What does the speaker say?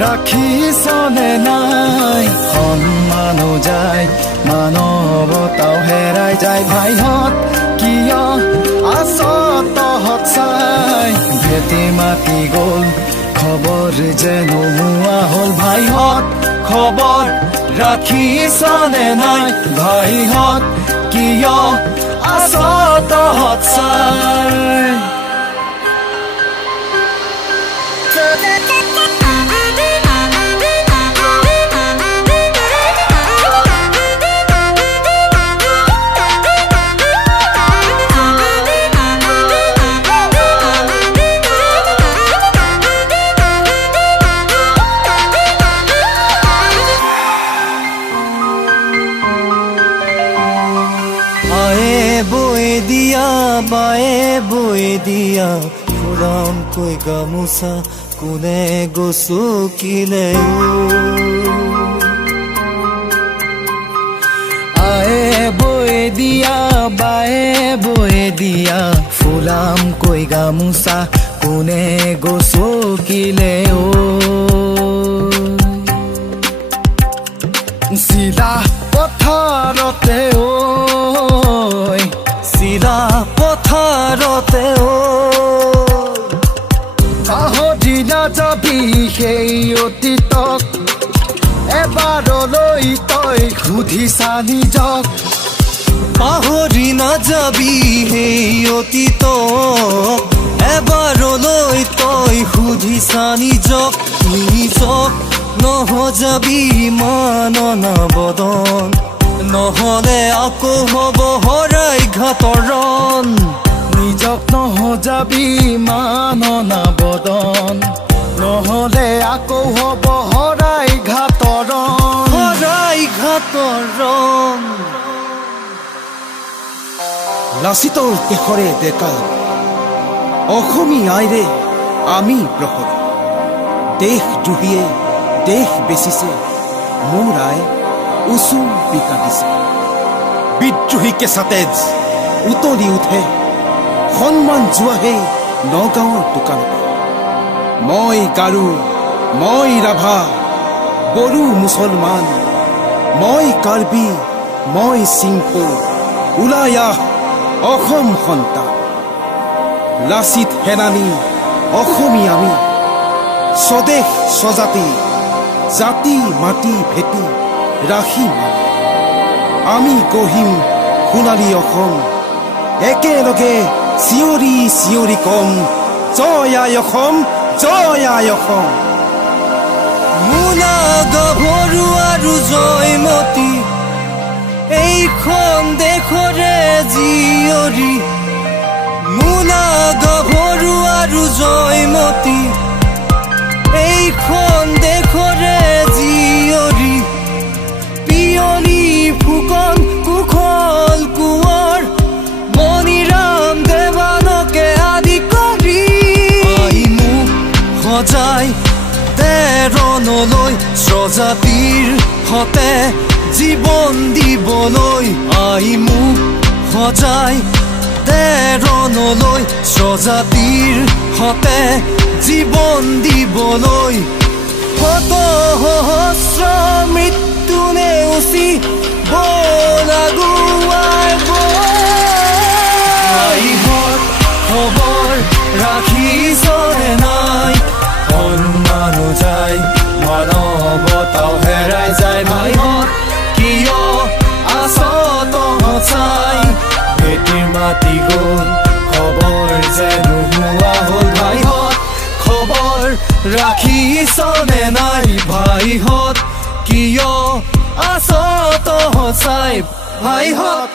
ৰাখিছনে নাই সন্মানো যায় মানৱতাও হেৰাই যায় ভাইহঁত কিয় আছ তহঁত চাই ভেটি মাতি গ'ল খবৰ যে নোহোৱা হ'ল ভাইহঁত খবৰ ৰাখিছনে নাই ভাইহঁত কিয় আছ তহঁত চাই বায়ে বৈ দিয়া ফুলামকৈ গামোচা কোনে গচকিলে আয়ে বৈ দিয়া বায়ে বৈ দিয়া ফুলামকৈ গামোচা কোনে গচকিলে চিলা পথাৰতে চিলা পথাৰতে পাহৰি নাযাবি সেই অতীতক এবাৰলৈ তই সুধিছা নিজক পাহৰি নাযাবি সেই অতীতক এবাৰলৈ তই সুধিছা নিজক নিজক নহজাবি মাননা বদন নহলে আকৌ হ'ব হৰাই ঘাটৰণ নিজক নহজাবি মাননা বদন নহলে আকৌ হ'ব হৰাই ঘাটৰণ লাচিতৰ কেশৰে ডেকা অসমী আইৰে আমি প্ৰহৰী দেশদ্ৰোহীয়ে দেশ বেচিছে মোৰ আই উচুম বিকা দিছে বিদ্ৰোহী কেঁচা তেজ উতলি উঠে সন্মান যোৱাহে নগাঁৱৰ দোকানত মই গাৰো মই ৰাভা বড়ো মুছলমান মই কাৰ্বি মই সিংহ ওলাই আহ অসম সন্তান লাচিত সেনানী অসমী আমি স্বদেশ স্বজাতি জাতি মাটি ভেটি ৰাখি মানি আমি গঢ়িম সোণালী অসম একেলগে চিঞৰি চিঞৰি কম জয় আই অসম জয় আই অসম মোনা গাভৰু আৰু জয়মতী এইখন দেশৰে জীয়ৰী মোনা গাভৰু আৰু জয়মতী এইখন দেশৰে জীয়ৰী পিয়লি ফুকন কুশল কোঁৱৰ মণিৰাম দেৱানকে আদি কৰি আই মোক সজাই তেৰণলৈ স্বজাতিৰ হতে জীৱন দিবলৈ আই মোক সজাই তেৰণলৈ স্বজাতিৰ হতে জীৱন দিবলৈ শত সহস্ৰ মৃত্যু নেওচি বলাগুৱাই ভাইহঁত খবৰ ৰাখিছনে নাই সন্মানো যায় মানৱতাও হেৰাই যায় ভাইহঁত কিয় আছ তহঁত চাই ভেটিৰ মাতি গ'ল খবৰ যে নোহোৱা হ'ল ভাইহঁত খবৰ ৰাখিছনে নাই ভাইহঁত কিয় আছ তহঁত চাই ভাইহঁত